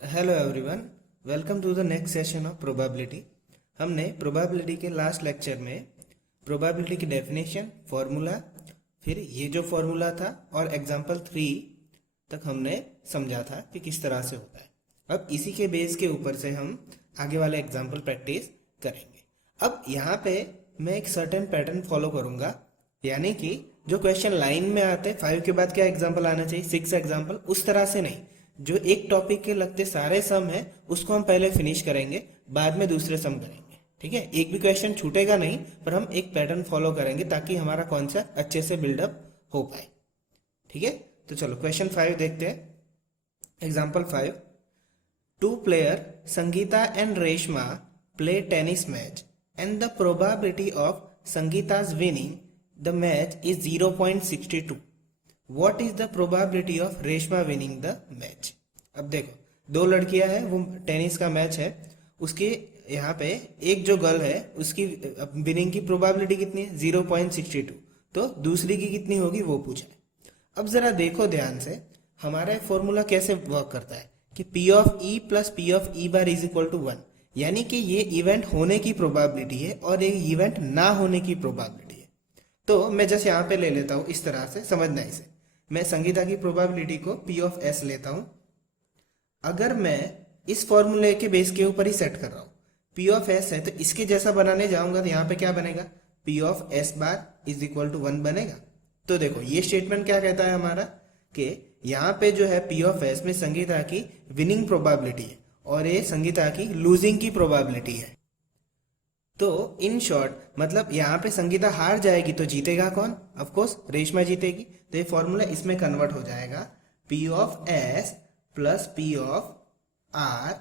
Hello everyone, welcome to the next session of probability. हमने probability के last lecture में probability की definition, formula, फिर ये जो फॉर्मूला था और एग्जांपल 3 तक हमने समझा था कि किस तरह से होता है। अब इसी के बेस के ऊपर से हम आगे वाले एग्जांपल प्रैक्टिस करेंगे। अब यहाँ पे मैं एक सर्टेन पैटर्न फॉलो करूंगा, यानी कि जो क्वेश्चन लाइन में आते हैं 5 के बाद क्या एग्जाम्पल आना चाहिए, 6 एग्जाम्पल, उस तरह से नहीं। जो एक टॉपिक के लगते सारे सम है उसको हम पहले फिनिश करेंगे, बाद में दूसरे सम करेंगे। ठीक है, एक भी क्वेश्चन छूटेगा नहीं, पर हम एक पैटर्न फॉलो करेंगे ताकि हमारा कॉन्सेप्ट अच्छे से बिल्डअप हो पाए। ठीक है, तो चलो क्वेश्चन 5 देखते हैं। Example 5, 2 player Sangeeta and Reshma play tennis match and the probability of Sangeeta's winning the match is 0.62. What is the probability of Reshma winning the match? अब देखो, दो लड़कियां हैं, वो टेनिस का मैच है, उसके यहाँ पे एक जो गर्ल है उसकी विनिंग की प्रोबेबिलिटी कितनी है, 0.62। तो दूसरी की कितनी होगी वो पूछा है। अब जरा देखो ध्यान से, हमारा फॉर्मूला कैसे वर्क करता है कि P of E plus P of E bar is equal to 1, यानी कि ये इवेंट होने की प्रोबेबिलिटी है और ये इवेंट ना होने की प्रोबेबिलिटी है। तो मैं जैसे यहाँ पे ले लेता हूँ, इस तरह से समझना इसे। मैं संगीता की प्रोबेबिलिटी को P ऑफ S लेता हूँ। अगर मैं इस फॉर्मूले के बेस के ऊपर ही सेट कर रहा हूँ, P ऑफ S है, तो इसके जैसा बनाने जाऊंगा तो यहाँ पे क्या बनेगा, P of S bar is equal to 1 बनेगा। तो देखो ये स्टेटमेंट क्या कहता है हमारा, कि यहाँ पे जो है P ऑफ S में संगीता की विनिंग प्रोबेबिलिटी है और ये संगीता की लूजिंग की प्रोबेबिलिटी है। तो इन शॉर्ट मतलब यहाँ पे संगीता हार जाएगी तो जीतेगा कौन, ऑफ कोर्स रेशमा जीतेगी। तो ये फॉर्मूला इसमें कन्वर्ट हो जाएगा, P of S plus P of R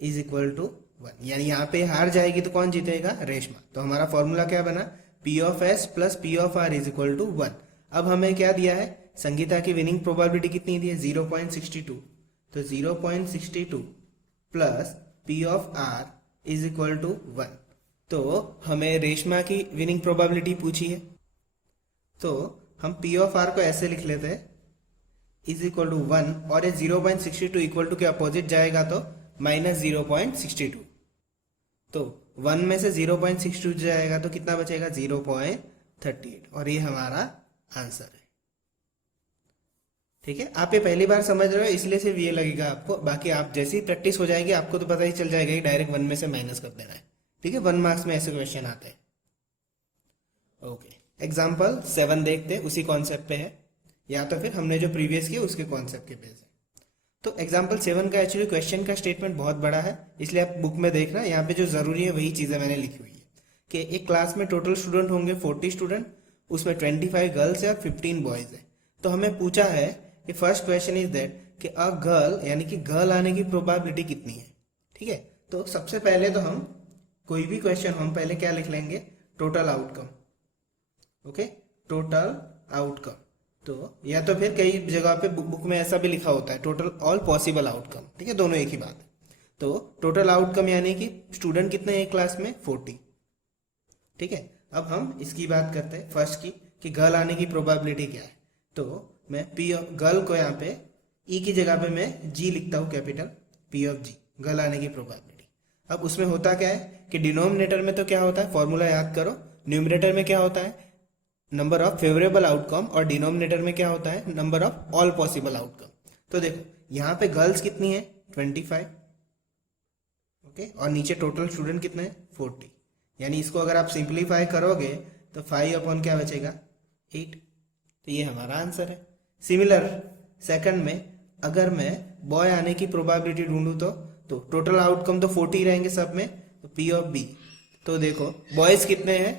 is equal to 1, यानी यहाँ पे हार जाएगी तो कौन जीतेगा, रेशमा। तो हमारा फॉर्मूला क्या बना, P of S plus P of R is equal to 1। अब हमें क्या दिया है, संगीता की विनिंग प्रोबेबिलिटी कितनी दी है, 0.62। तो 0.62 plus P of R is equal to 1। तो हमें रेशमा की विनिंग प्रोबेबिलिटी पूछी है, तो हम P ऑफ R को ऐसे लिख लेते हैं, इज इक्वल टू 1, और ये 0.62 इक्वल टू के अपोजिट जाएगा तो माइनस 0.62। तो 1 में से 0.62 जाएगा तो कितना बचेगा, 0.38, और ये हमारा आंसर है। ठीक है, आप ये पहली बार समझ रहे हो इसलिए सिर्फ ये लगेगा आपको, बाकी आप जैसी प्रैक्टिस हो जाएगी आपको तो पता ही चल जाएगा कि डायरेक्ट 1 में से माइनस कर देना है। ठीक है, 1 मार्क्स में ऐसे क्वेश्चन आते हैं। ओके, एग्जाम्पल 7 देखते हैं, उसी कॉन्सेप्ट पे है, या तो फिर हमने जो प्रीवियस किया उसके कॉन्सेप्ट के बेस है। तो एग्जाम्पल 7 का एक्चुअली क्वेश्चन का स्टेटमेंट बहुत बड़ा है, इसलिए आप बुक में देखना, यहाँ पे जो जरूरी है वही चीजें मैंने लिखी हुई है कि एक क्लास में टोटल स्टूडेंट होंगे 40 स्टूडेंट, उसमें 25 गर्ल्स है और 15 बॉयज है। तो हमें पूछा है कि फर्स्ट क्वेश्चन इज दैट कि अ गर्ल, यानी कि गर्ल आने की प्रोबेबिलिटी कितनी है। ठीक है, तो सबसे पहले तो हम कोई भी क्वेश्चन हम पहले क्या लिख लेंगे, total outcome. Okay, total outcome. तो या तो फिर कई जगह पे बुक में ऐसा भी लिखा होता है, टोटल ऑल पॉसिबल आउटकम। ठीक है, दोनों एक ही बात है। तो टोटल आउटकम यानी कि स्टूडेंट कितने हैं क्लास में, 40। ठीक है, अब हम इसकी बात करते हैं फर्स्ट की, कि गर्ल आने की प्रोबेबिलिटी क्या है। तो मैं P ऑफ गर्ल को यहाँ पे E की जगह पे मैं G लिखता हूँ, capital P of G, girl आने की प्रोबेबिलिटी। अब उसमें होता क्या है कि डिनोमिनेटर में तो क्या होता है, फॉर्मूला याद करो, न्यूमरेटर में क्या होता है, नंबर ऑफ फेवरेबल आउटकम, और डिनोमिनेटर में क्या होता है, number of all possible outcome. तो देखो यहाँ पे गर्ल्स कितनी है, 25। ओके, और नीचे टोटल स्टूडेंट कितने हैं, 40। यानी इसको अगर आप सिंप्लीफाई करोगे तो 5 अपॉन क्या बचेगा, 8। तो ये हमारा आंसर है। सिमिलर सेकंड में अगर मैं बॉय आने की प्रोबेबिलिटी ढूंढूं तो टोटल आउटकम तो 40 रहेंगे सब में, तो P ऑफ B। तो देखो बॉयज कितने हैं,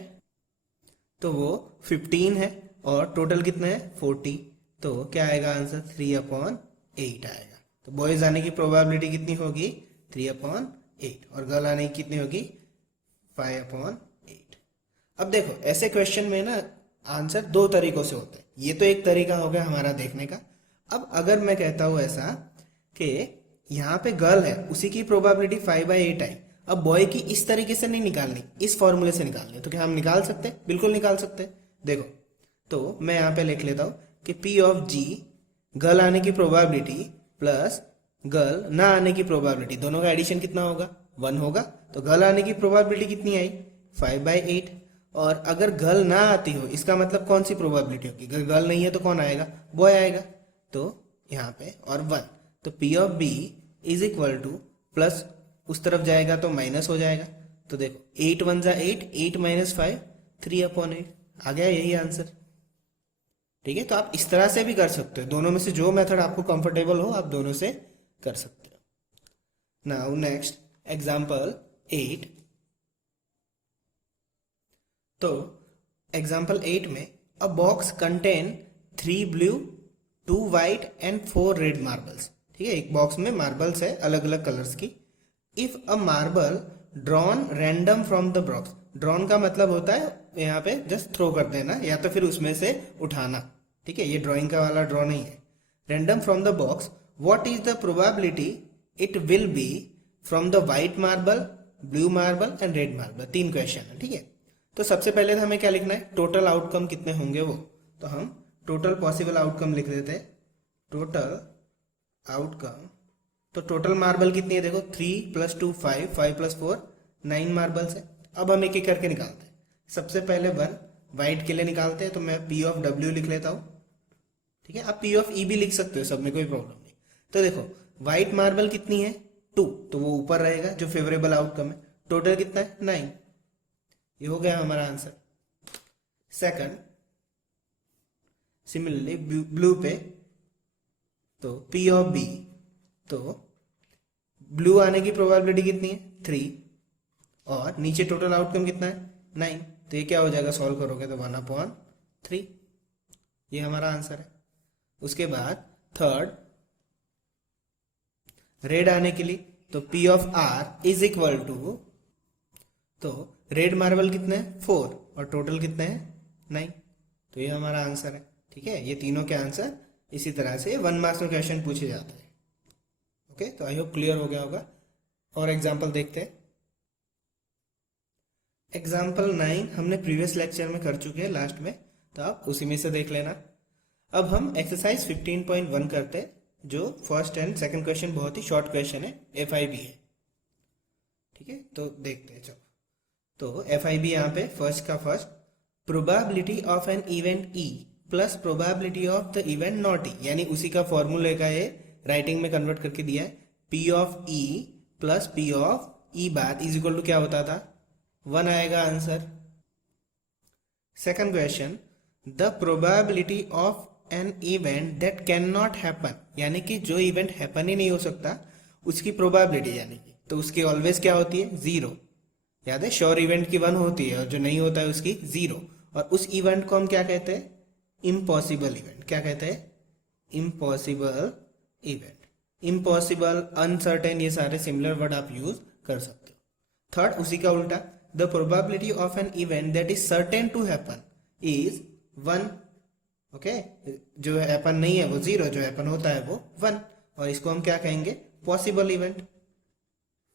तो वो 15 है, और टोटल कितने हैं, 40। तो क्या आएगा आंसर, 3 अपॉन 8 आएगा। तो बॉयज आने की प्रोबेबिलिटी कितनी होगी, 3 अपॉन 8, और गर्ल आने की कितनी होगी, 5 अपॉन 8। अब देखो ऐसे क्वेश्चन में ना आंसर दो तरीकों से होते हैं, ये तो एक तरीका हो गया हमारा देखने का। अब अगर मैं कहता हूं ऐसा कि यहाँ पे गर्ल है, उसी की प्रोबेबिलिटी 5/8 आई, अब बॉय की इस तरीके से नहीं निकालनी, इस फॉर्मूले से निकालनी, तो क्या हम निकाल सकते हैं, बिल्कुल निकाल सकते हैं। देखो तो मैं यहाँ पे लिख लेता हूँ कि P ऑफ G गर्ल आने की प्रोबेबिलिटी प्लस गर्ल ना आने की प्रोबेबिलिटी, दोनों का एडिशन कितना होगा 1 होगा, तो गर्ल आने की प्रोबेबिलिटी कितनी आई 5/8। और अगर गर्ल ना आती हो इसका मतलब कौन सी प्रोबेबिलिटी होगी, अगर गर्ल नहीं है तो कौन आएगा, बॉय आएगा, तो यहाँ पे और 1, तो P of B is equal two plus उस तरफ जाएगा तो माइनस हो जाएगा, तो देखो 8 1 जा 8, 8 माइनस 5 3/8 आ गया, यही आंसर। ठीक है, तो आप इस तरह से भी कर सकते हो, दोनों में से जो मेथड आपको कंफर्टेबल हो आप दोनों से कर सकते हो। Now next example 8। तो एग्जाम्पल 8 में अ box contain 3 blue 2 white and 4 red marbles. ठीक है, एक बॉक्स में मार्बल्स है अलग अलग कलर्स की। If a marble drawn random from the box, drawn का मतलब होता है यहाँ पे जस्ट थ्रो कर देना या तो फिर उसमें से उठाना। ठीक है, ये ड्रॉइंग का वाला ड्रॉ नहीं है। Random from the box, what is the probability it will be from the white marble, blue marble and red marble. 3 question है। ठीक है, तो सबसे पहले तो हमें क्या लिखना है, टोटल आउटकम कितने होंगे वो, तो हम टोटल पॉसिबल आउटकम लिख देते हैं। टोटल आउटकम, तो टोटल मार्बल कितनी है देखो 3 + 2 5, 5 + 4 9 मार्बल्स है। अब हम एक एक करके निकालते हैं। सबसे पहले 1 वाइट के लिए निकालते हैं, तो मैं P ऑफ W लिख लेता हूँ। ठीक है, आप P ऑफ E भी लिख सकते हो, सब में कोई प्रॉब्लम नहीं। तो देखो व्हाइट मार्बल कितनी है 2, तो वो ऊपर रहेगा जो फेवरेबल आउटकम है। टोटल कितना है 9, ये हो गया हमारा आंसर। सेकंड सिमिलरली ब्लू पे, तो P ऑफ B, तो ब्लू आने की प्रोबेबिलिटी कितनी है 3, और नीचे टोटल आउटकम कितना है 9, तो ये क्या हो जाएगा सॉल्व करोगे तो 1/3, ये हमारा आंसर है। उसके बाद थर्ड रेड आने के लिए, तो P of R is equal to, तो रेड मार्बल कितने हैं 4 और टोटल कितने हैं 9, तो ये हमारा आंसर है। ठीक है, ये तीनों के आंसर इसी तरह से 1 मार्क्स में क्वेश्चन पूछे जाते हैं। ओके, तो आई होप क्लियर हो गया होगा। और एग्जांपल देखते हैं। एग्जाम्पल 9 हमने प्रीवियस लेक्चर में कर चुके हैं लास्ट में, तो आप उसी में से देख लेना। अब हम एक्सरसाइज 15.1 करते हैं, जो फर्स्ट एंड सेकंड क्वेश्चन बहुत ही शॉर्ट क्वेश्चन है, FIB है। ठीक है, तो देखते हैं। चलो, तो FIB यहाँ पे फर्स्ट का first, probability of an event E plus probability of the event not E, यानी उसी का फॉर्मूले का ये राइटिंग में कन्वर्ट करके दिया है। P of E plus P of E bar is equal to क्या होता था 1 आएगा answer. Second question, the probability of an event that can not happen, यानी कि जो इवेंट हैपन ही नहीं हो सकता उसकी प्रोबेबिलिटी, यानी कि तो उसकी ऑलवेज क्या होती है 0। याद है, श्योर इवेंट की 1 होती है और जो नहीं होता है उसकी 0। और उस इवेंट को हम क्या कहते हैं, इम्पॉसिबल इवेंट। क्या कहते हैं, इम्पॉसिबल इवेंट। इम्पॉसिबल, अनसर्टेन, ये सारे सिमिलर वर्ड आप यूज कर सकते हो। थर्ड उसी का उल्टा, the probability of an event that is certain to happen is 1। Okay, जो हैपन नहीं है वो 0, जो हैपन होता है वो 1, और इसको हम क्या कहेंगे, पॉसिबल इवेंट।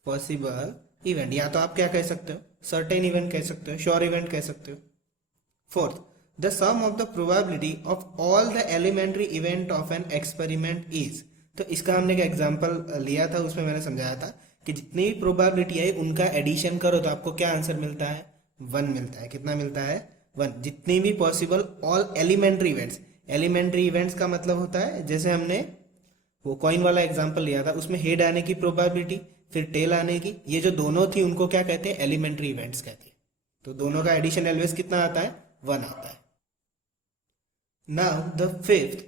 पॉसिबल इवेंट, या तो आप क्या कह सकते हो, सर्टेन इवेंट कह सकते हो, श्योर इवेंट कह सकते हो। Fourth, the sum of the probability of all the elementary event of an experiment is, तो इसका हमने एक एग्जांपल लिया था, उसमें मैंने समझाया था कि जितनी भी प्रोबेबिलिटी है उनका एडिशन करो तो आपको क्या आंसर मिलता है 1 मिलता है। कितना मिलता है 1। जितनी भी possible all elementary events, elementary events का मतलब होता है जैसे हमने वो कॉइन वाला एग्जांपल लिया था, उसमें हेड आने की प्रोबेबिलिटी फिर टेल आने की, ये जो दोनों थी उनको क्या कहते हैं, एलिमेंट्री इवेंट्स कहते हैं। तो दोनों का एडिशन ऑलवेज कितना आता है 1 आता है। Now the fifth,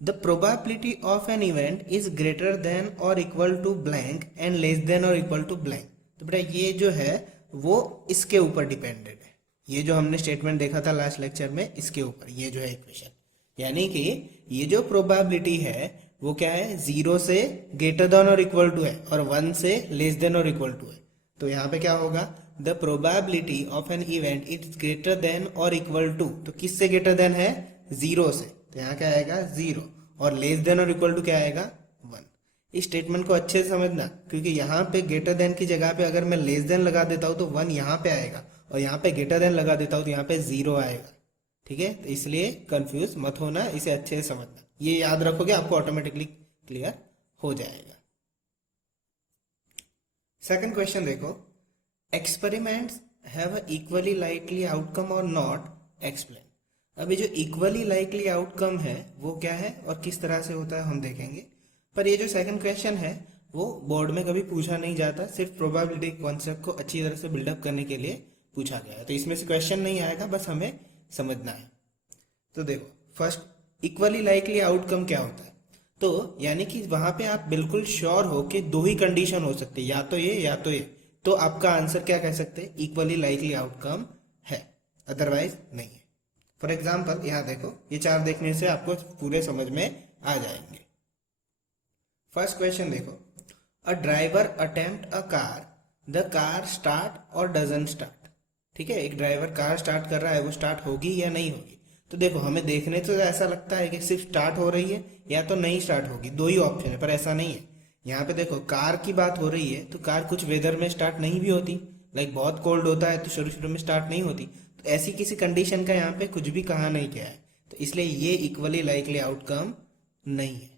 the probability of an event is greater than और equal to blank and less than और इक्वल टू ब्लैंक। तो बेटा ये जो है वो इसके ऊपर डिपेंडेंट है, ये जो हमने स्टेटमेंट देखा था लास्ट लेक्चर में इसके ऊपर, ये जो है इक्वेशन, यानी कि ये जो प्रोबेबिलिटी है वो क्या है 0 से ग्रेटर देन और इक्वल टू है और 1 से लेस देन और इक्वल टू है। तो यहाँ पे क्या होगा, the probability of an event is greater than और इक्वल टू, तो किससे ग्रेटर देन है 0 से, तो यहाँ क्या आएगा 0, और लेस देन और इक्वल टू क्या आएगा 1। इस स्टेटमेंट को अच्छे से समझना, क्योंकि यहाँ पे ग्रेटर देन की जगह पे अगर मैं लेस देन लगा देता हूँ तो 1 यहाँ पे आएगा, और यहाँ पे ग्रेटर देन लगा देता हूँ तो यहाँ पे 0 आएगा। ठीक है, तो इसलिए कंफ्यूज मत होना, इसे अच्छे से समझना, ये याद रखोगे आपको ऑटोमेटिकली क्लियर हो जाएगा। सेकंड क्वेश्चन देखो, experiments have a equally likely outcome और नॉट एक्सप्लेन। अभी जो इक्वली लाइकली आउटकम है वो क्या है और किस तरह से होता है हम देखेंगे। पर ये जो सेकंड क्वेश्चन है वो बोर्ड में कभी पूछा नहीं जाता, सिर्फ प्रोबेबिलिटी कॉन्सेप्ट को अच्छी तरह से बिल्डअप करने के लिए पूछा गया है। तो इसमें से क्वेश्चन नहीं आएगा, बस हमें समझना है। तो देखो, फर्स्ट इक्वली लाइकली आउटकम क्या होता है। तो यानी कि वहां पे आप बिल्कुल श्योर हो कि दो ही कंडीशन हो सकते हैं, या तो ये या तो ये, तो आपका आंसर क्या कह सकते हैं, इक्वली लाइकली आउटकम है, अदरवाइज नहीं है। फॉर एग्जाम्पल यहाँ देखो, ये चार देखने से आपको पूरे समझ में आ जाएंगे। फर्स्ट क्वेश्चन देखो, a driver attempt a car, the car start और डजंट स्टार्ट। ठीक है, एक ड्राइवर कार स्टार्ट कर रहा है, वो स्टार्ट होगी या नहीं होगी। तो देखो, हमें देखने तो ऐसा लगता है कि सिर्फ स्टार्ट हो रही है या तो नहीं स्टार्ट होगी, दो ही ऑप्शन है, पर ऐसा नहीं है। यहाँ पे देखो, कार की बात हो रही है तो कार कुछ वेदर में स्टार्ट नहीं भी होती, लाइक बहुत कोल्ड होता है तो शुरू शुरू में स्टार्ट नहीं होती। तो ऐसी किसी कंडीशन का यहाँ पे कुछ भी कहा नहीं गया है, तो इसलिए ये इक्वली लाइकली आउटकम नहीं है।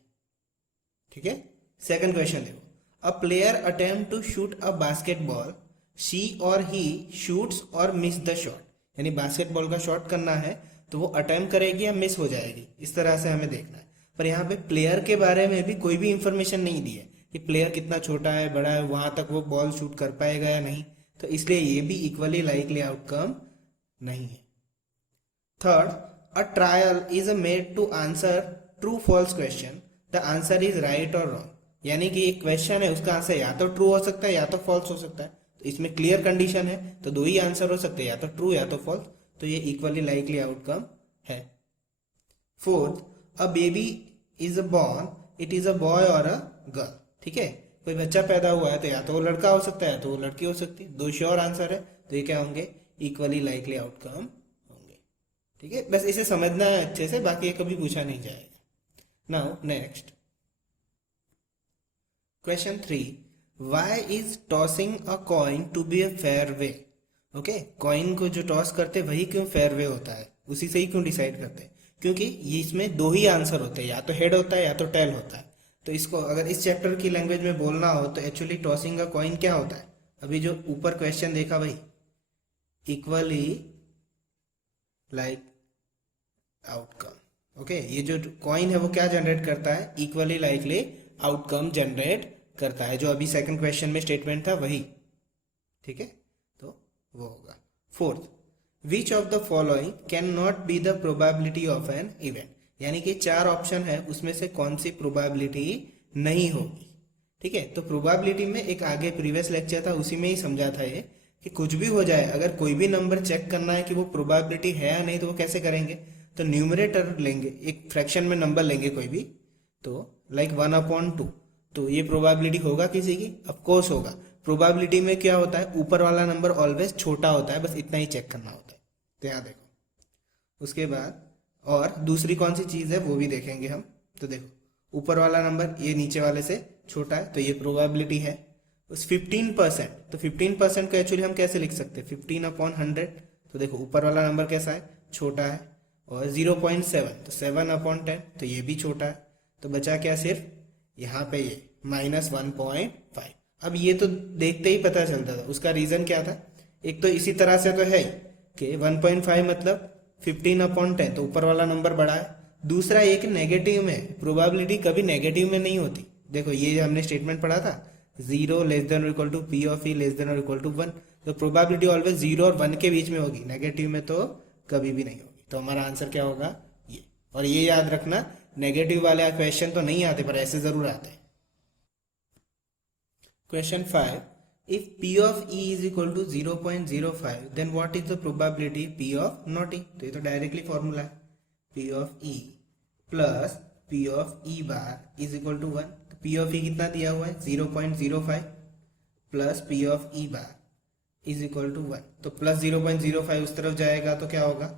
ठीक है, सेकंड क्वेश्चन देखो, a player attempt to shoot a basketball, she or he shoots or miss the shot. यानी बास्केटबॉल का शॉट करना है तो वो अटेम्प्ट करेगी या मिस हो जाएगी, इस तरह से हमें देखना है। पर यहाँ पे प्लेयर के बारे में भी कोई भी इंफॉर्मेशन नहीं दी है कि प्लेयर कितना छोटा है बड़ा है, वहां तक वो बॉल शूट कर पाएगा या नहीं, तो इसलिए ये भी इक्वली लाइकली आउटकम नहीं है। Third, a trial is made to answer true false question, the answer is right or wrong. यानी कि एक क्वेश्चन है, उसका आंसर या तो ट्रू हो सकता है या तो फॉल्स हो सकता है। तो इसमें क्लियर कंडीशन है, तो दो ही आंसर हो सकते हैं, या तो ट्रू या तो फॉल्स, तो ये इक्वली लाइकली आउटकम है। Fourth, a baby is born, it is a boy और अ गर्ल। ठीक है, कोई बच्चा पैदा हुआ है तो या तो वो लड़का हो सकता है या तो वो लड़की हो सकती है, दो श्योर आंसर है, तो ये क्या होंगे, इक्वली लाइकली आउटकम होंगे। ठीक है, बस इसे समझना है अच्छे से, बाकी ये कभी पूछा नहीं जाएगा। Now next question 3, why is tossing a coin to be a fair way. Okay, coin को जो टॉस करते वही क्यों फेयर वे होता है, उसी से ही क्यों डिसाइड करते हैं, क्योंकि ये इसमें दो ही आंसर होते हैं, या तो हेड होता है या तो टेल होता है। तो इसको अगर इस चैप्टर की लैंग्वेज में बोलना हो तो एक्चुअली टॉसिंग अ कॉइन क्या होता है, अभी जो ऊपर क्वेश्चन देखा वही, इक्वली लाइक आउटकम। ओके, ये जो कॉइन है वो क्या जनरेट करता है, इक्वली लाइकली आउटकम जनरेट करता है, जो अभी सेकंड क्वेश्चन में स्टेटमेंट था वही। ठीक है, तो वो होगा। Fourth, which of the following can not be the probability of an event. यानी कि चार ऑप्शन है, उसमें से कौन सी प्रोबेबिलिटी नहीं होगी। ठीक है, तो प्रोबेबिलिटी में एक आगे प्रीवियस लेक्चर था, उसी में ही समझा था ये कि कुछ भी हो जाए, अगर कोई भी नंबर चेक करना है कि वो प्रोबेबिलिटी है या नहीं, तो वो कैसे करेंगे, तो न्यूमरेटर लेंगे, एक फ्रैक्शन में नंबर लेंगे कोई भी, तो लाइक 1/2, तो ये प्रोबेबिलिटी होगा किसी की, ऑफ कोर्स होगा। प्रोबेबिलिटी में क्या होता है, ऊपर वाला नंबर ऑलवेज छोटा होता है, बस इतना ही चेक करना होता है। तो यहाँ देखो, उसके बाद और दूसरी कौन सी चीज है वो भी देखेंगे हम। तो देखो, ऊपर वाला नंबर ये नीचे वाले से छोटा है, तो ये प्रोबेबिलिटी है। उस 15%, तो 15% को एक्चुअली हम कैसे लिख सकते हैं, 15/100। तो देखो, ऊपर वाला नंबर कैसा है, छोटा है, और 0.7, तो 7/10, तो ये भी छोटा है। तो बचा क्या, सिर्फ यहाँ पे ये -1.5। अब ये तो देखते ही पता चलता था, उसका रीजन क्या था, एक तो इसी तरह से तो है कि 1.5 मतलब 15/10, तो ऊपर वाला नंबर बड़ा है। दूसरा एक नेगेटिव में, प्रोबेबिलिटी कभी नेगेटिव में नहीं होती। देखो, ये हमने स्टेटमेंट पढ़ा था, 0 < P of E < 1, तो प्रोबेबिलिटी ऑलवेज 0 और 1 के बीच में होगी, नेगेटिव में तो कभी भी नहीं होगी। तो हमारा आंसर क्या होगा, ये। और ये याद रखना, नेगेटिव वाले क्वेश्चन तो नहीं आते, पर ऐसे जरूर आते हैं। Question 5, if P of E is equal to 0.05, then what is the probability P of not E। तो ये तो डायरेक्टली फॉर्मूला है, P of E plus P of E bar is equal to 1। तो P of E कितना दिया हुआ है, 0.05 plus P of E bar is equal to 1। तो प्लस 0.05 उस तरफ जाएगा तो क्या होगा,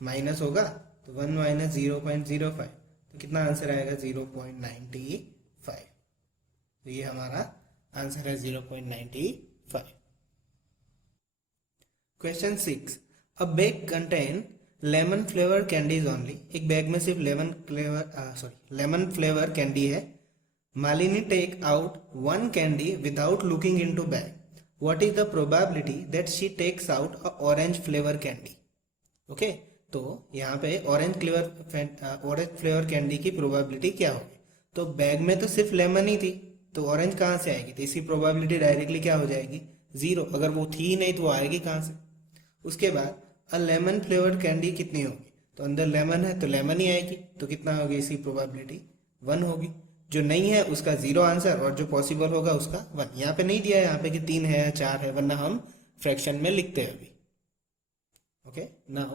माइनस होगा, तो 1 माइनस 0.05, तो कितना आंसर आएगा, 0.95। तो ये हमारा आंसर है 0.95। क्वेश्चन 6, अ bag contain lemon flavour candies only. एक बैग में सिर्फ लेमन फ्लेवर कैंडी है, Malini take out one candy without looking into bag. What is the probability that she takes out a orange flavor candy? Okay तो यहाँ पे orange flavour candy की probability क्या होगी? तो बैग में तो सिर्फ लेमन ही थी, तो ऑरेंज कहाँ से आएगी? तो इसकी प्रोबेबिलिटी डायरेक्टली क्या हो जाएगी? 0। अगर वो थी ही नहीं तो वो आएगी कहाँ से? उसके बाद अ लेमन फ्लेवर्ड कैंडी कितनी होगी? तो अंदर लेमन है तो लेमन ही आएगी, तो कितना होगी इसकी प्रोबेबिलिटी? 1 होगी। जो नहीं है उसका 0 आंसर, और जो पॉसिबल होगा उसका 1। यहाँ पे नहीं दिया है यहाँ पे कि 3 है या 4 है, वरना हम फ्रैक्शन में लिखते हैं अभी। Okay, now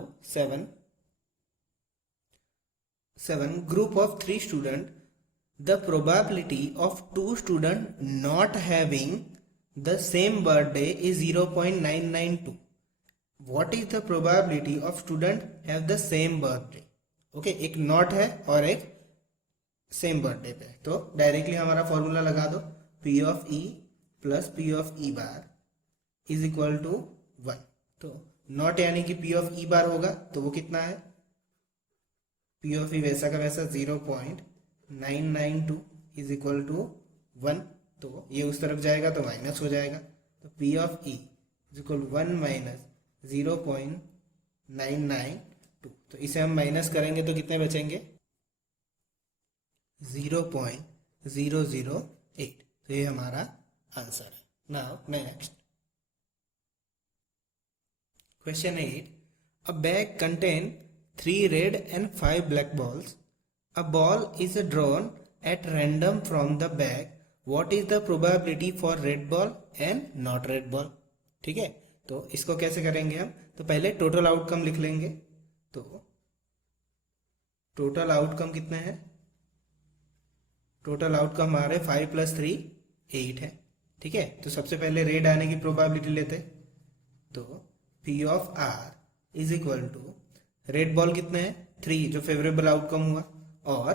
7 group of 3 students. The probability of 2 students not having the same birthday is 0.992. What is the probability of student have the same birthday? Okay, एक नॉट है और एक सेम बर्थडे पे, तो डायरेक्टली हमारा फॉर्मूला लगा दो, P of E plus P of E bar is equal to 1। तो नॉट यानी कि P of E बार होगा तो वो कितना है? P of E वैसा का वैसा 0.992 इज इक्वल टू 1। तो ये उस तरफ जाएगा तो माइनस हो जाएगा, तो P of E is equal 1 minus 0.992। तो इसे हम माइनस करेंगे तो कितने बचेंगे? 0.008। तो ये हमारा आंसर है। Now next Question 8. A bag contains 3 red and 5 black balls. A ball is drawn at random from the bag. What is the probability for red ball and not red ball? ठीक है, तो इसको कैसे करेंगे हम? तो पहले टोटल आउटकम लिख लेंगे। तो टोटल आउटकम कितने हैं? टोटल आउटकम हमारे 5 + 3 8 है। ठीक है, तो सबसे पहले रेड आने की प्रोबेबिलिटी लेते, तो P of R is equal to red ball कितने हैं? 3 जो फेवरेबल आउटकम हुआ, और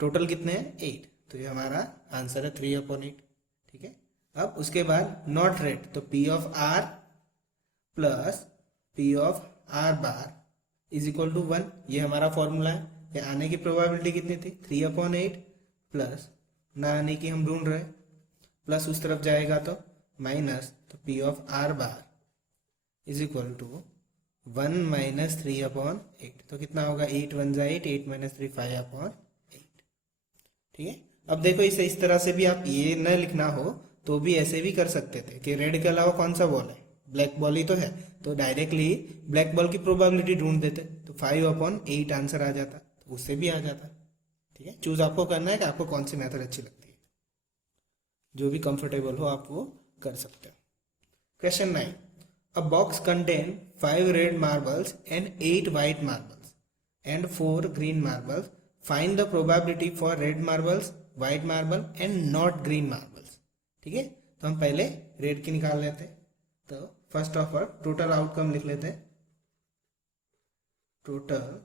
टोटल कितने हैं? 8। तो ये हमारा आंसर है 3/8। ठीक है, अब उसके बाद नॉट रेड, तो P of R plus P of R bar is equal to 1। ये हमारा फॉर्मूला है। ये आने की प्रोबेबिलिटी कितनी थी? 3/8 प्लस ना आने की हम ढूंढ रहे, प्लस उस तरफ जाएगा तो माइनस, तो P of R bar is equal to 1 minus 3/8। तो कितना होगा? 8 1 जा 8, 8 माइनस 3 5/8। ठीक है, अब देखो इसे इस तरह से भी आप ये न लिखना हो तो भी ऐसे भी कर सकते थे कि रेड के अलावा कौन सा बॉल है? ब्लैक बॉल ही तो है, तो डायरेक्टली ब्लैक बॉल की प्रोबेबिलिटी ढूंढ देते, तो 5/8 आंसर आ जाता, तो उससे भी आ जाता। ठीक है, चूज आपको करना है कि आपको कौन सी मेथड अच्छी लगती है, जो भी कंफर्टेबल हो आप वो कर सकते हो। Question 9. A box contains 5 red marbles and 8 white marbles and 4 green marbles. Find the probability for red marbles, white marble and not green marbles. ठीक है, तो हम पहले रेड की निकाल लेते हैं। तो first of all total outcome लिख लेते हैं। टोटल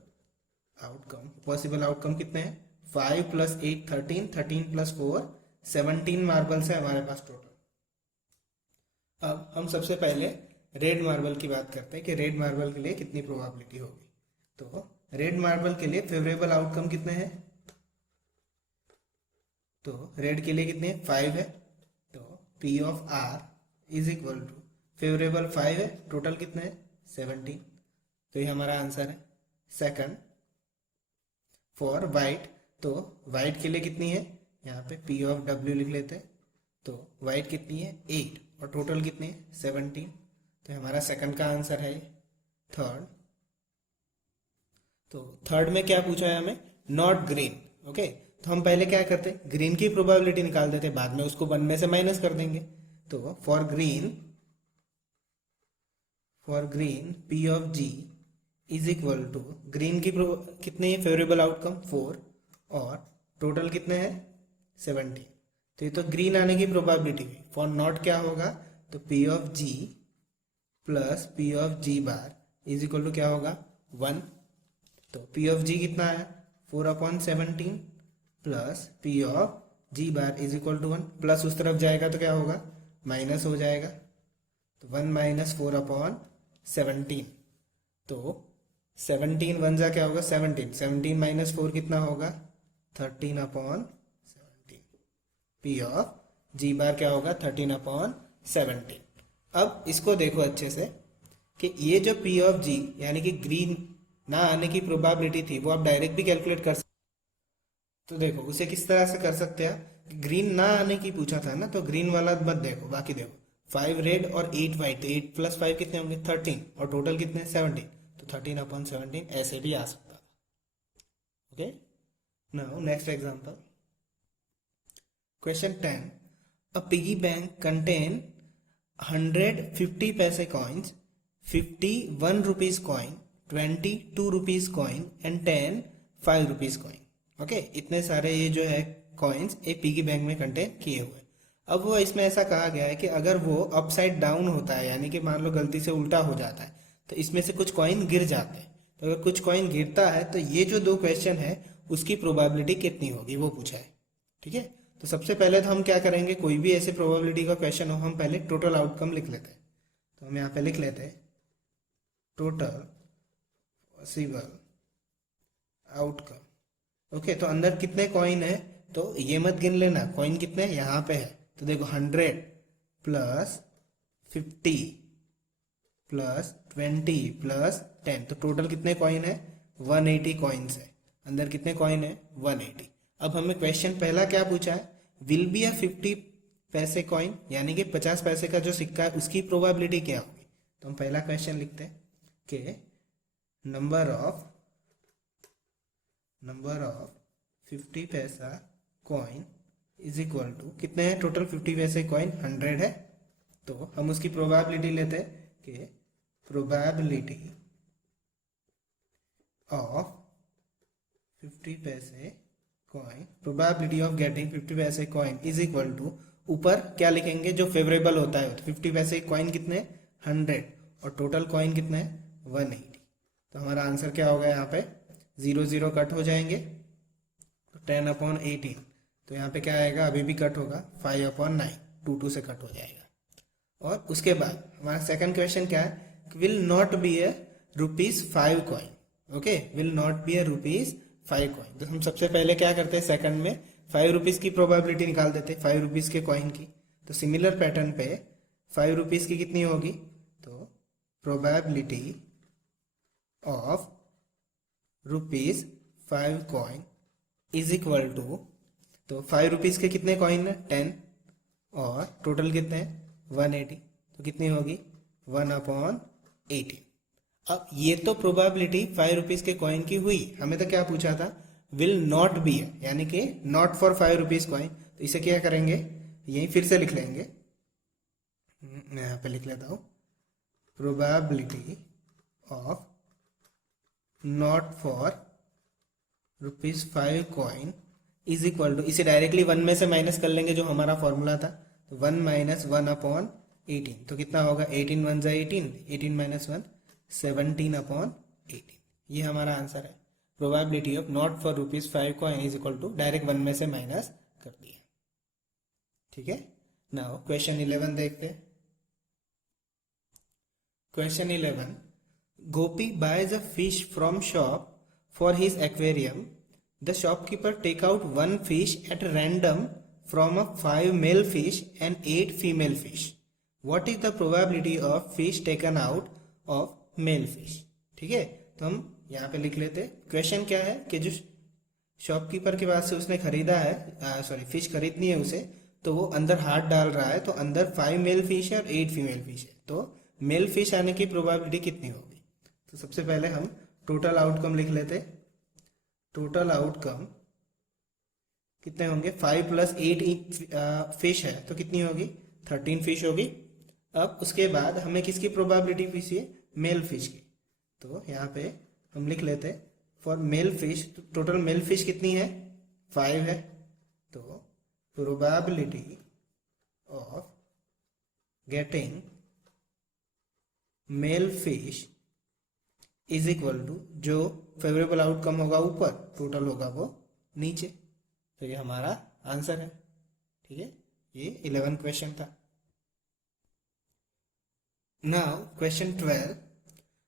आउटकम, पॉसिबल आउटकम कितने हैं? 5 + 8 13, 13 + 4 17 मार्बल्स है हमारे पास टोटल। अब हम सबसे पहले रेड मार्बल की बात करते हैं कि रेड मार्बल के लिए कितनी प्रोबेबिलिटी होगी। तो रेड मार्बल के लिए फेवरेबल आउटकम कितने हैं? तो रेड के लिए कितने? 5 है, तो P of R is equal to favourable 5 है, टोटल कितने हैं? 17। तो ये हमारा आंसर है। सेकंड फॉर वाइट, तो वाइट के लिए कितनी है? यहाँ पे P of W लिख लेते हैं। तो वाइट कितनी है? 8, और टोटल कितनी है? 17। तो हमारा सेकंड का आंसर है। थर्ड, तो थर्ड में क्या पूछा है हमें? Not green. ओके, तो हम पहले क्या करते? ग्रीन की प्रोबेबिलिटी निकाल देते, बाद में उसको 1 में से माइनस कर देंगे। तो for green P of G is equal to green की कितने फेवरेबल आउटकम? 4, और टोटल कितने हैं? 17। तो ये तो ग्रीन आने की प्रोबेबिलिटी हुई। फॉर नॉट क्या होगा? तो P of G plus P of G bar is equal to क्या होगा? 1। तो P of G कितना है? 4/17 plus P of G bar is equal to 1, plus उस तरफ जाएगा तो क्या होगा? माइनस हो जाएगा, तो 1 माइनस 4/17। तो 17 1 जा क्या होगा? 17, 17 माइनस 4 कितना होगा? 13/17। पी ऑफ जी बार क्या होगा 13/17। अब इसको देखो अच्छे से कि ये जो पी ऑफ जी यानी कि ग्रीन ना आने की प्रोबेबिलिटी थी वो आप डायरेक्ट भी कैलकुलेट कर सकते। तो देखो उसे किस तरह से कर सकते हैं, ग्रीन ना आने की पूछा था ना, तो ग्रीन वाला मत देखो, बाकी देखो 5 रेड और 8 वाइट, तो 8 + 5 कितने होंगे 13 और टोटल कितने 17, तो 13/17 ऐसे भी आ सकता था। Okay, now next example, question 10, a piggy bank contain 100 50 पैसे coins, 50 1 rupees coin, 20 2 rupees coin and 10 5 rupees coin। Okay, इतने सारे ये जो है कॉइन्स एक पिगी बैंक में कंटेन किए हुए। अब वो इसमें ऐसा कहा गया है कि अगर वो अपसाइड डाउन होता है, यानी कि मान लो गलती से उल्टा हो जाता है, तो इसमें से कुछ कॉइन गिर जाते हैं। तो अगर कुछ कॉइन गिरता है तो ये जो दो क्वेश्चन है उसकी प्रोबेबिलिटी कितनी होगी वो पूछा है। ठीक है, तो सबसे पहले तो हम क्या करेंगे, कोई भी ऐसे प्रोबेबिलिटी का क्वेश्चन हो हम पहले टोटल आउटकम लिख लेते हैं। तो हम यहाँ पे लिख लेते हैं टोटल पॉसिबल आउटकम। ओके, तो अंदर कितने कॉइन है, तो ये मत गिन लेना कॉइन कितने यहाँ पे है। तो देखो 100 प्लस 50 प्लस 20 प्लस 10, तो टोटल कितने कॉइन है 180 कॉइन्स है। अंदर कितने कॉइन है 180। अब हमें क्वेश्चन पहला क्या पूछा है, विल बी अ 50 पैसे कॉइन, यानी कि 50 पैसे का जो सिक्का है उसकी प्रोबेबिलिटी क्या होगी। तो हम पहला क्वेश्चन लिखते हैं कि नंबर ऑफ 50 पैसा कॉइन इज इक्वल टू कितने हैं टोटल 50 पैसे कॉइन 100 है। तो हम उसकी प्रोबेबिलिटी लेते हैं कि प्रोबेबिलिटी ऑफ 50 पैसे कॉइन, प्रोबेबिलिटी ऑफ गेटिंग 50 पैसे कॉइन इज इक्वल टू, ऊपर क्या लिखेंगे जो फेवरेबल होता है, तो 50 पैसे कॉइन कितने 100 और टोटल कॉइन कितने 180। तो हमारा आंसर क्या होगा, यहाँ पे 0 0 कट हो जाएंगे, तो 10/18। तो यहाँ पे क्या आएगा, अभी भी कट होगा 5/9, 2 2 से कट हो जाएगा। और उसके बाद हमारा सेकंड क्वेश्चन क्या है, will not be A ₹5 coin. Okay, will not be A ₹5 coin. तो हम सबसे पहले क्या करते हैं, सेकंड में 5 रुपीज की प्रोबेबिलिटी निकाल देते हैं 5 रुपीज के कॉइन की। तो सिमिलर पैटर्न पे 5 रुपीज की कितनी होगी, तो probability of ₹5 coin is equal to, तो 5 रुपीज के कितने कॉइन है 10 और टोटल कितने हैं 180, तो कितनी होगी 1/18। अब ये तो प्रोबेबिलिटी 5 रुपीज के कॉइन की हुई, हमें तो क्या पूछा था विल नॉट बी है, यानी कि नॉट फॉर 5 रुपीज कॉइन। तो इसे क्या करेंगे, यही फिर से लिख लेंगे, मैं यहाँ पे लिख लेता हूँ probability of not for ₹5 coin is equal to, इसे डायरेक्टली 1 में से माइनस कर लेंगे जो हमारा फॉर्मूला था, तो 1 - 1/18, तो कितना होगा 18 1 × 18, 18 - 1 17/18। ये हमारा आंसर है, probability of not for ₹5 coin is equal to direct 1 में से माइनस कर दिया। ठीक है, नाउ क्वेश्चन 11 देखते हैं। Question 11, Gopi boys a fish from shop for his aquarium, the shopkeeper take out 1 fish at random from a 5 male fish and 8 female fish. What is the probability of fish taken out of male fish? ठीक है, तो हम यहाँ पे लिख लेते, question क्या है कि जो शॉपकीपर के पास से उसने खरीदा है, फिश खरीदनी है उसे, तो वो अंदर हाथ डाल रहा है, तो अंदर 5 मेल फिश है और 8 फीमेल फिश है, तो मेल फिश आने की प्रोबेबिलिटी कितनी होगी। तो सबसे पहले हम टोटल आउटकम लिख लेते, टोटल आउटकम कितने होंगे 5 + 8 फिश है तो कितनी होगी 13 फिश होगी। अब उसके बाद हमें किसकी प्रोबेबिलिटी पूछी है, मेल फिश की। तो यहाँ पे हम लिख लेते फॉर मेल फिश, तो टोटल मेल फिश कितनी है 5 है, तो probability of getting male fish is equal to, जो फेवरेबल आउटकम होगा ऊपर, टोटल होगा वो नीचे, तो ये हमारा आंसर है। ठीक है, ये 11 क्वेश्चन था। नाउ क्वेश्चन 12,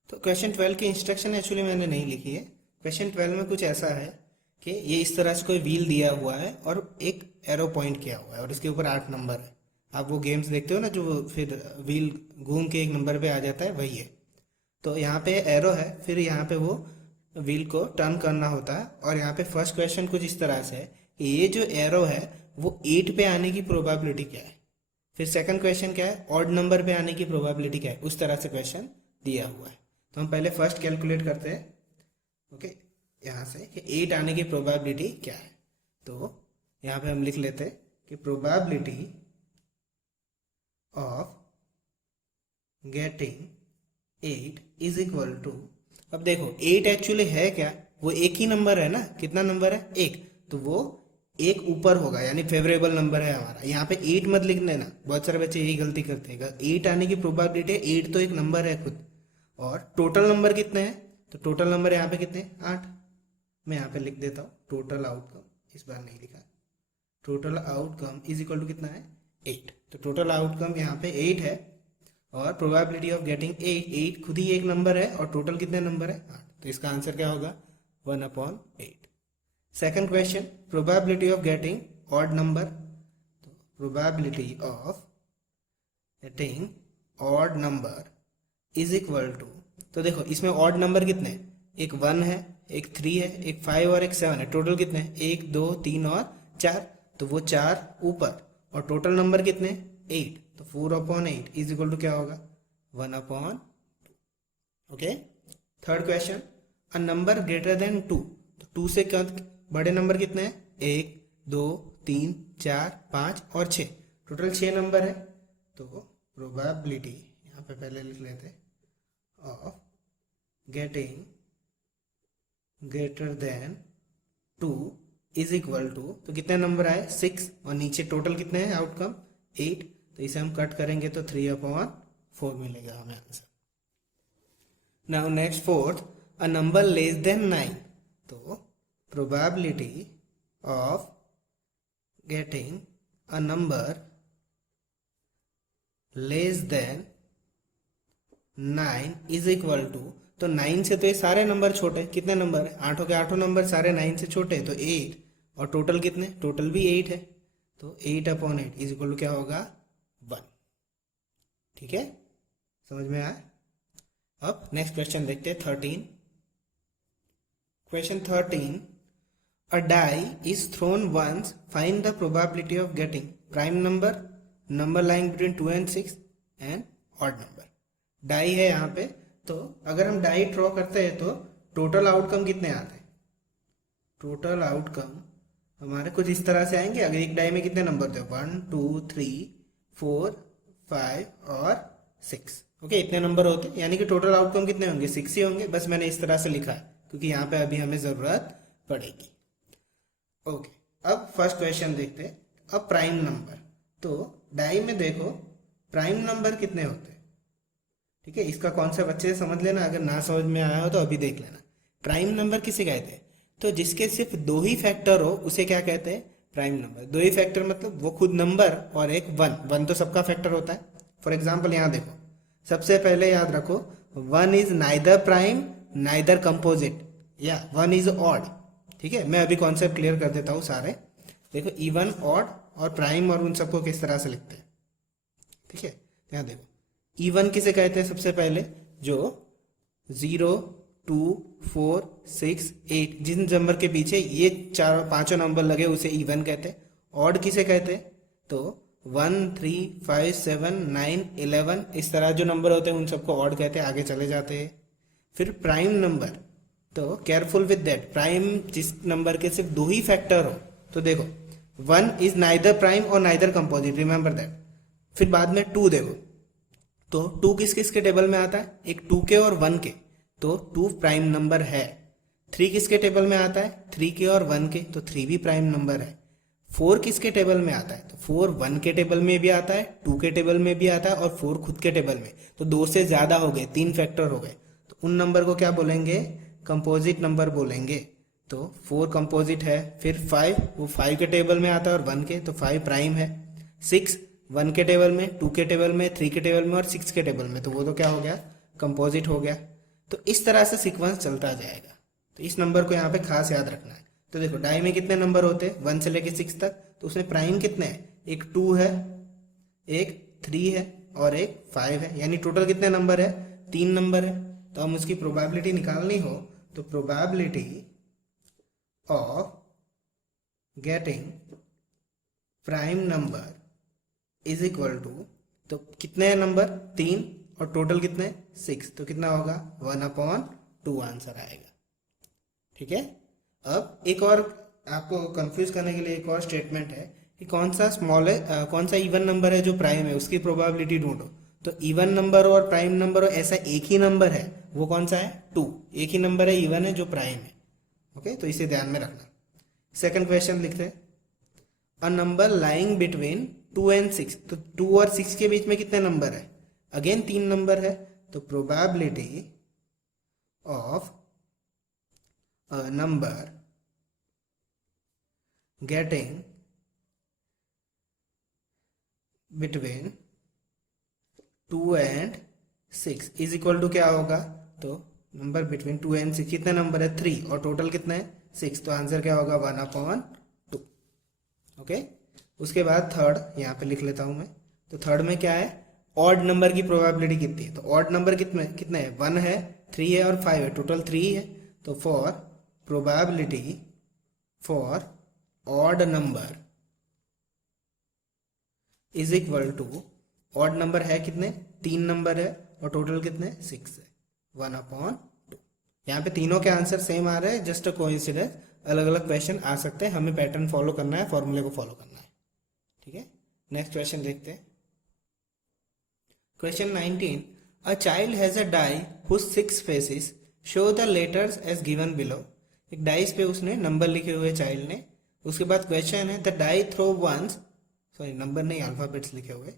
तो क्वेश्चन 12 की इंस्ट्रक्शन एक्चुअली मैंने नहीं लिखी है। क्वेश्चन 12 में कुछ ऐसा है कि ये इस तरह से कोई व्हील दिया हुआ है और एक एरो पॉइंट किया हुआ है और इसके ऊपर 8 नंबर है। आप वो गेम्स देखते हो ना जो फिर व्हील घूम के एक नंबर पे आ जाता है, वही है। तो यहाँ पे एरो है, फिर यहाँ पे वो व्हील को टर्न करना होता है। और यहाँ पे फर्स्ट क्वेश्चन कुछ इस तरह से है कि ये जो एरो है वो 8 पे आने की प्रोबेबिलिटी क्या है। फिर सेकंड क्वेश्चन क्या है, ऑड नंबर पे आने की प्रोबेबिलिटी क्या है, उस तरह से क्वेश्चन दिया हुआ है। तो हम पहले फर्स्ट कैलकुलेट करते हैं। ओके, यहाँ से कि 8 आने की प्रोबेबिलिटी क्या है। तो यहाँ पे हम लिख लेते हैं कि probability of getting 8 is equal to, अब देखो 8 एक्चुअली है क्या, वो एक ही नंबर है ना, कितना नंबर है, एक, तो वो एक ऊपर होगा, यानी फेवरेबल नंबर है हमारा। यहाँ पे 8 मत लिख देना, बहुत सारे बच्चे यही गलती करते हैं। 8 आने की प्रोबेबिलिटी है, 8 तो एक नंबर है खुद, और टोटल नंबर कितने हैं, तो टोटल नंबर यहाँ पे कितने हैं, 8। मैं यहाँ पे लिख देता हूँ टोटल आउटकम, इस बार नहीं लिखा, total outcome is equal to कितना है, 8। तो टोटल आउटकम यहाँ पे 8 है और प्रोबेबिलिटी ऑफ गेटिंग 8 खुद ही एक नंबर है और टोटल कितने नंबर है, 8। तो इसका आंसर क्या होगा, 1/8। Second question, probability of getting odd number, तो probability of getting odd number is equal to, तो देखो इसमें ऑड नंबर कितने हैं, एक 1 है, एक 3 है, एक 5 और एक 7 है। टोटल कितने हैं, 1 2 3 और 4, तो वो 4 ऊपर, और टोटल नंबर कितने, 8, तो 4/8 इज इक्वल टू क्या होगा, 1/2। Okay. Third question, a number greater than 2, तो 2 से क्या बड़े नंबर कितने हैं, 1 2 3 4 5 और 6, टोटल 6 नंबर है। तो प्रोबेबिलिटी यहाँ पे पहले लिख लेते हैं of getting greater than 2 is equal to, तो कितने नंबर आए, 6, और नीचे टोटल कितने हैं आउटकम 8, तो इसे हम कट करेंगे तो 3/4 मिलेगा हमें answer. Now next fourth, a number less than 9, तो probability of getting a number less than 9 is equal to, तो 9 से तो ये सारे नंबर छोटे, कितने नंबर है, 8 के 8 नंबर सारे 9 से छोटे, तो 8, और टोटल कितने, टोटल भी 8 है, तो 8/8 इज इक्वल टू क्या होगा, 1। ठीक है, समझ में आया। अब नेक्स्ट क्वेश्चन देखते हैं 13। Question 13, a die is thrown once, find the probability of getting prime number, number lying between 2 and 6 and odd number. Die है यहाँ पे, तो अगर हम डाई ड्रॉ करते हैं तो टोटल आउटकम कितने आते हैं, टोटल आउटकम हमारे कुछ इस तरह से आएंगे। अगर एक डाई में कितने नंबर थे, 1 2 3 4 5 और 6, ओके, इतने नंबर होते हैं, यानी कि टोटल आउटकम कितने होंगे, 6 ही होंगे। बस मैंने इस तरह से लिखा है क्योंकि यहाँ पे अभी हमें जरूरत पड़ेगी। ओके, अब फर्स्ट क्वेश्चन देखते हैं। अब प्राइम नंबर, तो डाई में देखो प्राइम नंबर कितने होते हैं, ठीक है, इसका कॉन्सेप्ट अच्छे से समझ लेना, अगर ना समझ में आया हो तो अभी देख लेना। प्राइम नंबर किसे कहते हैं, तो जिसके सिर्फ 2 ही फैक्टर हो उसे क्या कहते हैं, प्राइम नंबर। 2 ही फैक्टर मतलब वो खुद नंबर और एक 1 तो सबका फैक्टर होता है। फॉर एग्जाम्पल यहाँ देखो, सबसे पहले याद रखो 1 is neither prime neither composite, या 1 इज ऑड। ठीक है, मैं अभी कॉन्सेप्ट क्लियर कर देता हूँ सारे। देखो इवन, ऑड और प्राइम, और उन सबको किस तरह से लिखते हैं। ठीक है, यहाँ देखो इवन किसे कहते हैं, सबसे पहले जो 0 2 4 6 8, जिन नंबर के पीछे ये 4 5 नंबर लगे उसे इवन कहते हैं। ऑड किसे कहते हैं, तो 1 3 5 7 9 11, इस तरह जो नंबर होते हैं उन सबको ऑड कहते हैं। आगे चले जाते हैं। फिर प्राइम नंबर, तो केयरफुल विद दैट, प्राइम जिस नंबर के सिर्फ 2 ही फैक्टर हो, तो देखो 1 इज नाइदर प्राइम और नाइदर कंपोजिट, रिमेंबर दैट। फिर बाद में 2 देखो, तो 2 किस किस के टेबल में आता है, एक 2 के और 1 के, तो 2 प्राइम नंबर है। 3 किसके टेबल में आता है, 3 के और 1 के, तो 3 भी प्राइम नंबर है। 4 किसके टेबल में आता है, तो 4 1 के टेबल में भी आता है, 2 के टेबल में भी आता है, और 4 खुद के टेबल में, तो 2 से ज्यादा हो गए, 3 फैक्टर हो गए, तो उन नंबर को क्या बोलेंगे, कंपोजिट नंबर बोलेंगे। तो 4 कंपोजिट है। फिर 5, वो 5 के टेबल में आता है और 1 के, तो 5 प्राइम है। 6 1 के टेबल में, 2 के टेबल में, 3 के टेबल में और 6 के टेबल में, तो वो तो क्या हो गया, कंपोजिट हो गया। तो इस तरह से सीक्वेंस चलता जाएगा। तो इस नंबर को यहाँ पे खास याद रखना है। तो देखो डाई में कितने नंबर होते हैं 1 से लेके 6 तक, तो उसमें प्राइम कितने हैं, एक 2 है, एक 3 है और एक 5 है, यानी टोटल कितने नंबर है, 3 नंबर है। तो हम उसकी प्रोबेबिलिटी निकालनी हो तो probability of getting prime number is equal to, तो कितने हैं नंबर 3 और टोटल कितने 6, तो कितना होगा 1/2 आंसर आएगा। ठीक है। अब एक और आपको कंफ्यूज करने के लिए एक और स्टेटमेंट है कि कौन सा स्मॉल है, कौन सा इवन नंबर है जो प्राइम है, उसकी प्रोबेबिलिटी ढूंढो। तो इवन नंबर और प्राइम नंबर और ऐसा एक ही नंबर है, वो कौन सा है 2, एक ही नंबर है इवन है जो प्राइम है। ओके, तो इसे ध्यान में रखना। सेकंड क्वेश्चन लिखते हैं, a number lying between 2 and 6, तो 2 और 6 के बीच में कितने नंबर है, अगेन 3 नंबर है। तो probability of a number getting between 2 and 6 is equal to क्या होगा, तो नंबर बिटवीन 2 एंड 6 कितने नंबर है 3 और टोटल कितने है 6, तो आंसर क्या होगा 1/2। ओके, उसके बाद थर्ड यहाँ पे लिख लेता हूं मैं। तो थर्ड में क्या है, ऑड नंबर की प्रोबेबिलिटी कितनी है, तो ऑड नंबर कितने कितने है, 1 है, 3 है और 5 है, टोटल 3 है। तो for probability for odd number is equal to, odd number है कितने 3 नंबर है और टोटल कितने 6 है, 1/2। यहाँ पे तीनों के आंसर सेम आ रहे हैं, जस्ट अ कोइंसिडेंस, अलग अलग क्वेश्चन आ सकते हैं, हमें पैटर्न फॉलो करना है, फॉर्मूले को फॉलो करना है। ठीक है, नेक्स्ट क्वेश्चन देखते हैं। Question 19, a child has a die whose 6 faces, show the letters as given below. एक डाइस पे उसने नंबर लिखे हुए चाइल्ड ने, उसके बाद क्वेश्चन है the die throw once, sorry number नहीं अल्फाबेट्स लिखे हुए,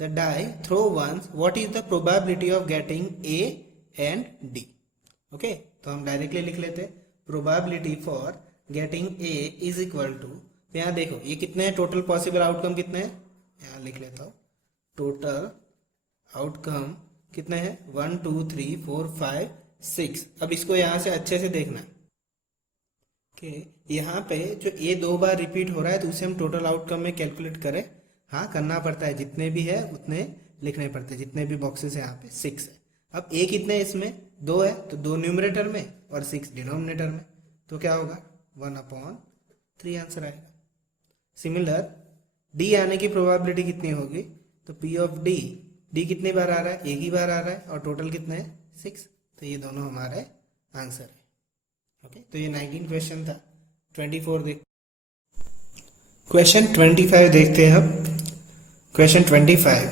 the die throw once, what is the probability of getting A and D. Okay, तो हम डायरेक्टली लिख लेते हैं, probability for getting A is equal to, यहाँ देखो ये कितने हैं, टोटल पॉसिबल आउटकम कितने हैं, यहाँ लिख लेता हूँ, टोटल आउटकम कितने हैं 1 2 3 4 5 6। अब इसको यहाँ से अच्छे से देखना कि यहाँ पे जो ए 2 बार रिपीट हो रहा है तो उसे हम टोटल आउटकम में कैलकुलेट करें, हाँ करना पड़ता है, जितने भी है उतने लिखने पड़ते हैं, जितने भी बॉक्सेस है यहाँ पे 6 है। अब ए कितने इसमें 2 है, तो 2 न्यूमरेटर में और 6 डिनोमिनेटर में, तो क्या होगा 1/3 आंसर आएगा। सिमिलर डी आने की प्रोबेबिलिटी कितनी होगी, तो पी ऑफ डी, डी कितनी बार आ रहा है, एक ही बार आ रहा है और टोटल कितने हैं 6, तो ये दोनों हमारे आंसर है। ओके, तो ये 19 क्वेश्चन था। 24 देख, क्वेश्चन 25 देखते हैं अब। Question 25,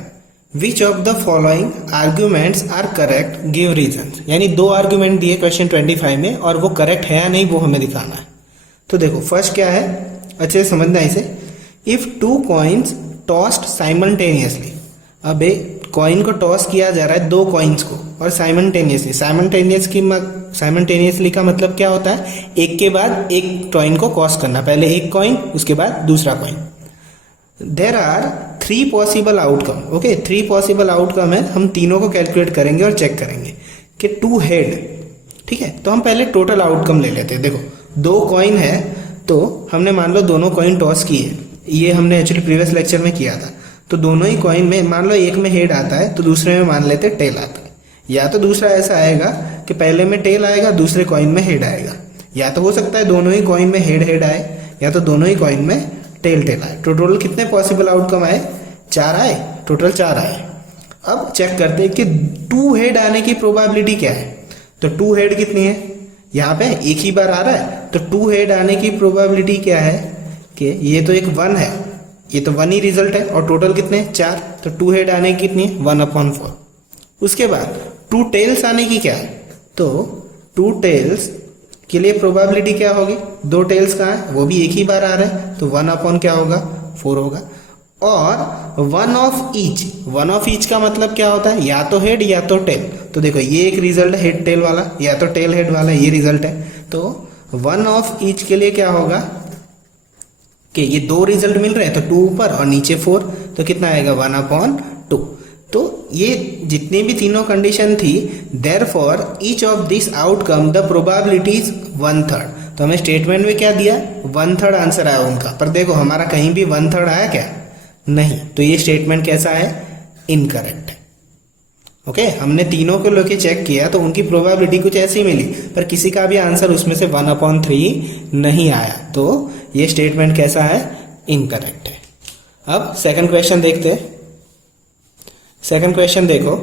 which of the following arguments are correct, give reason. यानी 2 आर्ग्यूमेंट दिए क्वेश्चन 25 में और वो करेक्ट है या नहीं वो हमें दिखाना है। तो देखो फर्स्ट क्या है, अच्छे से समझना इसे, इफ 2 कॉइन्स टॉस्ड साइमल्टेनियसली, अब कॉइन को टॉस किया जा रहा है 2 कॉइन्स को और साइमल्टेनियसली, साइमल्टेनियसली का मतलब क्या होता है, एक के बाद एक कॉइन को टॉस करना, पहले एक कॉइन उसके बाद दूसरा coin. There are 3 possible outcome. Okay, 3 possible outcome है, हम तीनों को कैलकुलेट करेंगे और चेक करेंगे कि 2 हेड। ठीक है, तो हम पहले टोटल आउटकम ले लेते हैं। देखो 2 कॉइन है तो हमने मान लो दोनों कॉइन टॉस किए, ये हमने एक्चुअली प्रीवियस लेक्चर में किया था। तो दोनों ही कॉइन में मान लो एक में हेड आता है तो दूसरे में मान लेते टेल आता है, या तो दूसरा ऐसा आएगा कि पहले में टेल आएगा दूसरे कॉइन में हेड आएगा, या तो हो सकता है दोनों ही कॉइन में हेड हेड आए या तो दोनों ही कॉइन में टेल टेल आए। तो टोटल कितने पॉसिबल आउटकम आए, 4 आए, टोटल 4 आए। अब चेक करते हैं कि 2 हेड आने की प्रोबेबिलिटी क्या है। तो 2 हेड कितनी है, यहाँ पे एक ही बार आ रहा है, तो 2 हेड आने की प्रोबेबिलिटी क्या है कि ये तो एक 1 है, ये तो 1 ही रिजल्ट है और टोटल कितने 4, तो 2 हेड आने की कितनी 1/4। उसके बाद 2 टेल्स आने की क्या है, तो 2 टेल्स के लिए प्रोबेबिलिटी क्या होगी, 2 टेल्स कहाँ है, वो भी एक ही बार आ रहा है, तो 1/4 क्या होगा 4 होगा। और 1 ऑफ ईच, 1 ऑफ ईच का मतलब क्या होता है, या तो हेड या तो टेल। तो देखो ये एक रिजल्ट है हेड टेल वाला, या तो टेल हेड वाला, ये रिजल्ट है। तो 1 ऑफ ईच के लिए क्या होगा कि ये 2 रिजल्ट मिल रहे हैं, तो 2 ऊपर और नीचे 4, तो कितना आएगा 1/2। तो ये जितनी भी तीनों कंडीशन थी, therefore each of this outcome the probability is 1/3। तो हमें स्टेटमेंट में क्या दिया, 1/3 आंसर आया उनका, पर देखो हमारा कहीं भी 1/3 आया क्या, नहीं, तो ये स्टेटमेंट कैसा है, इनकरेक्ट है। ओके, हमने तीनों को लेके चेक किया तो उनकी प्रोबेबिलिटी कुछ ऐसी मिली, पर किसी का भी आंसर उसमें से 1/3 नहीं आया, तो ये स्टेटमेंट कैसा है, इनकरेक्ट है। अब सेकंड क्वेश्चन देखते हैं। सेकंड क्वेश्चन देखो,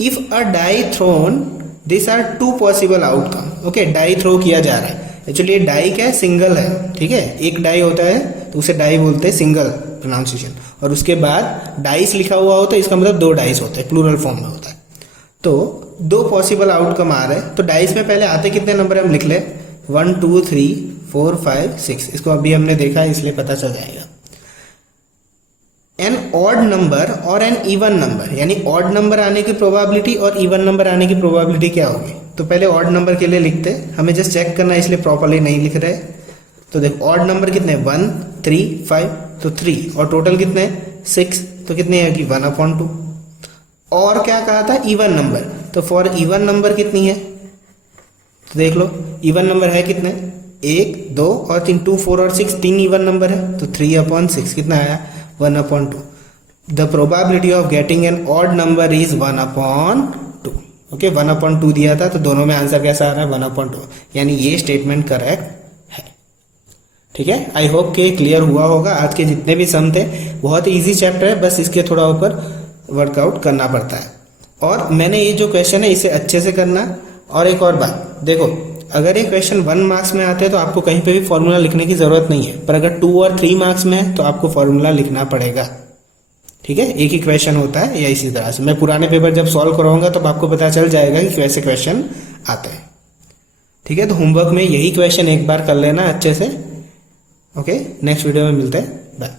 if a die thrown this are 2 possible outcome. Okay, die throw किया जा रहा है, एक्चुअली ये डाई क्या है, सिंगल है, ठीक है, एक डाई होता है तो उसे डाई बोलते हैं, सिंगल प्रोनाउंसिएशन, और उसके बाद डाइस लिखा हुआ होता है, इसका मतलब 2 डाइस होते हैं, प्लूरल फॉर्म में होता है। तो 2 पॉसिबल आउटकम आ रहे हैं, तो डाइस में पहले आते कितने नंबर हम लिख ले, 1 2 3 4 5 6, इसको अभी हमने देखा है इसलिए पता चल जाएगा। एन ऑड नंबर और एन इवन नंबर, यानी ऑड नंबर आने की प्रोबेबिलिटी और इवन नंबर आने की प्रोबेबिलिटी क्या होगी, तो पहले ऑड नंबर के लिए लिखते हैं, हमें जस्ट चेक करना है इसलिए प्रॉपर्ली नहीं लिख रहे। तो देखो ऑड नंबर कितने, 1 3 5, तो 3, और टोटल कितने 6, तो कितने है कि 1/2। और क्या कहा था, इवन नंबर, तो फॉर इवन नंबर कितनी है, तो देख लो इवन नंबर है कितने, 1 2 और 3, 2 4 और 6, 3 इवन नंबर है, तो 3/6 कितना आया, 1/2। The probability of getting an odd number is 1/2। Okay, 1/2 दिया था, तो दोनों में आंसर कैसा आ रहा है, 1/2, यानी ये स्टेटमेंट करेक्ट है। ठीक है, आई होप कि क्लियर हुआ होगा। आज के जितने भी सम थे बहुत ही इजी चैप्टर है, बस इसके थोड़ा ऊपर वर्कआउट करना पड़ता है। और मैंने ये जो क्वेश्चन है इसे अच्छे से करना। और एक और बात देखो, अगर ये क्वेश्चन 1 मार्क्स में आते हैं तो आपको कहीं पे भी फॉर्मूला लिखने की जरूरत नहीं है, पर अगर 2 और 3 मार्क्स में है तो आपको फॉर्मूला लिखना पड़ेगा। ठीक है, एक ही क्वेश्चन होता है, या इसी तरह से मैं पुराने पेपर जब सॉल्व कराऊंगा तब आपको पता चल जाएगा कि कैसे क्वेश्चन आते हैं। ठीक है, तो होमवर्क में यही क्वेश्चन एक बार कर लेना अच्छे से। ओके, नेक्स्ट वीडियो में मिलते हैं, बाय।